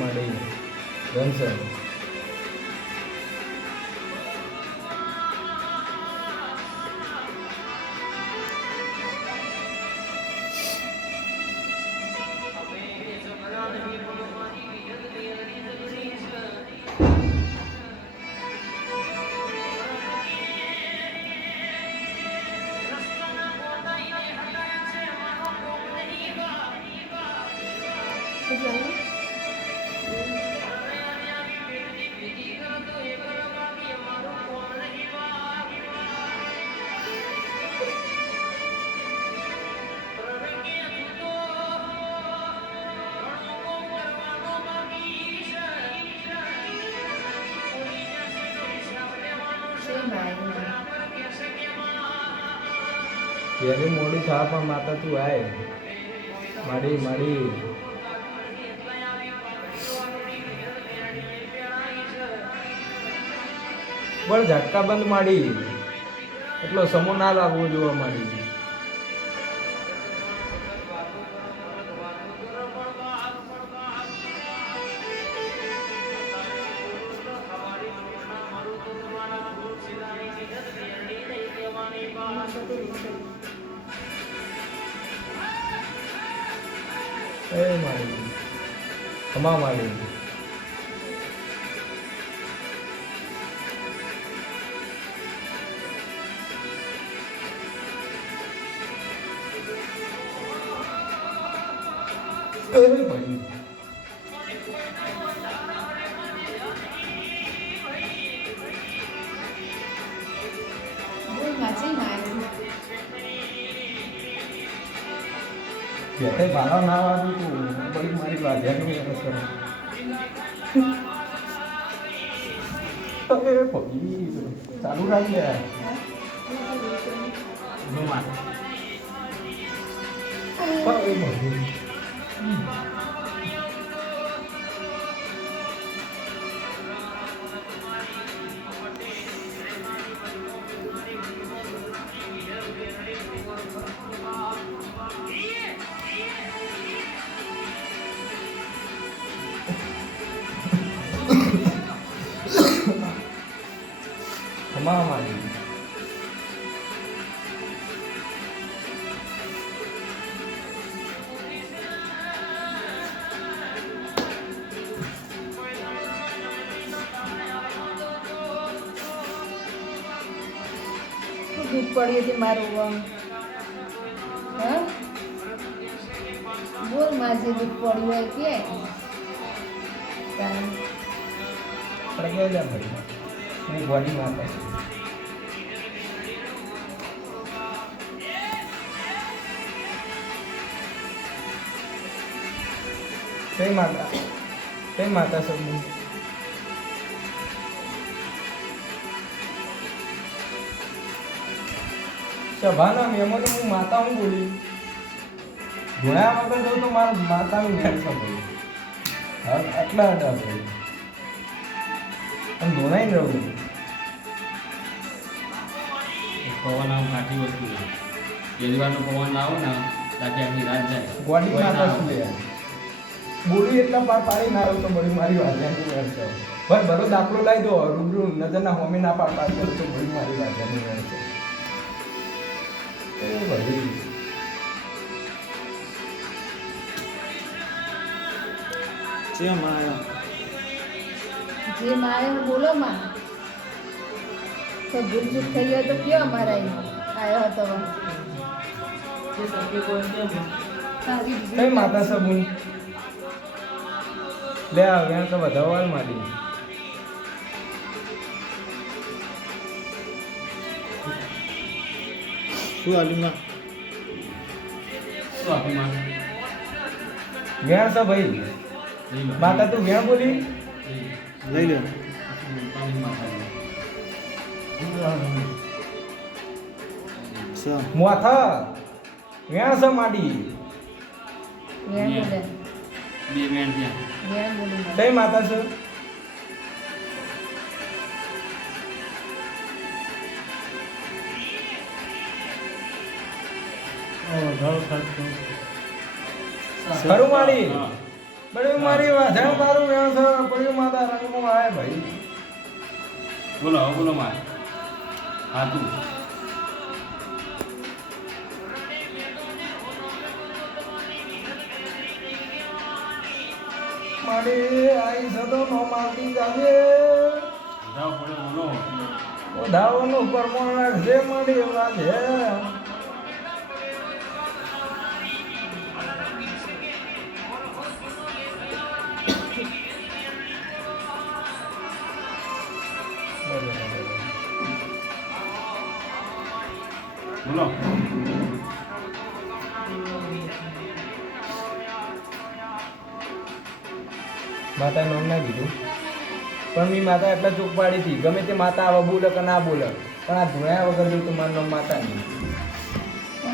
માડી રમસર પેલી મોડી થા પણ માતા તું આય માડી માડી પણ ઝટકા બંધ માડી એટલો સમો ના લાગવો જોવા માડી એ માડી ખમા માડી ભાઈ તે બારા ના વાળું તું બધી મારી વાગ્યાની વ્યવસ્થા એ ભાઈ ચાલુ રાખી લે ખમા મારી દૂધ પડી હતી મારું હા બોલ માજી દૂધ પડ્યું હોય કે પડે ગયા ભાઈ એની બોડી માતા કઈ માતા સબ સભાના મેમોને હું માતા હું બોલી ભણ્યા વગર જવું તો મારા માતાનું વેર છે ભાઈ હા આટલા હતા ભાઈ આમ ધોનાઈ રહું પવન આમ કાઠી વસ્તુ પહેલી વારનો પવન આવો ને તાકે આખી રાત જાય ગોડી માતા શું લે બોલી એટલા પાર પાડી ના રહ્યું તો બધી મારી વાગ્યાની વેર છે બસ બરો દાખલો લાવી દો રૂબરૂ નજરના હોમે ના પાડ પાડ કરું તો બધી મારી વાગ્યાની વેર છે એ ભાઈ જે માં આવ્યો બોલો માં તો ભૂલ ચૂક થઈ ગયો તો કયો અમારા આવ્યો હતો કઈ માતા સબુન લે આવ્યા તો વધારવા માંડી શું આલીમાં શું આપી માં વેણ છે ભાઈ માતા તું વેણ બોલી લઈ લે મોથા વેણ છે માડી વેણ બોલે બે મેણ ત્યાં વેણ બોલે કઈ માતા છે ખરું માડી બળી મારી વાધણ તારું વેણ છે બળી માતા રંગમાં આવે ભાઈ બોલો હવે બોલો મારે હા તું મારી આઈ સદો નો મારતી જાવે જાઓ પડે બોલો ઓઢાવાનું પરમાણ છે મારી વાધે બોલો માતા નામ ના કીધું પણ મેં માતા એટલા ચોક પાડી હતી ગમે તે માતા આવા બોલે કે ના બોલે પણ આ ધોયા વગર જો તો મારું નામ માતા નહીં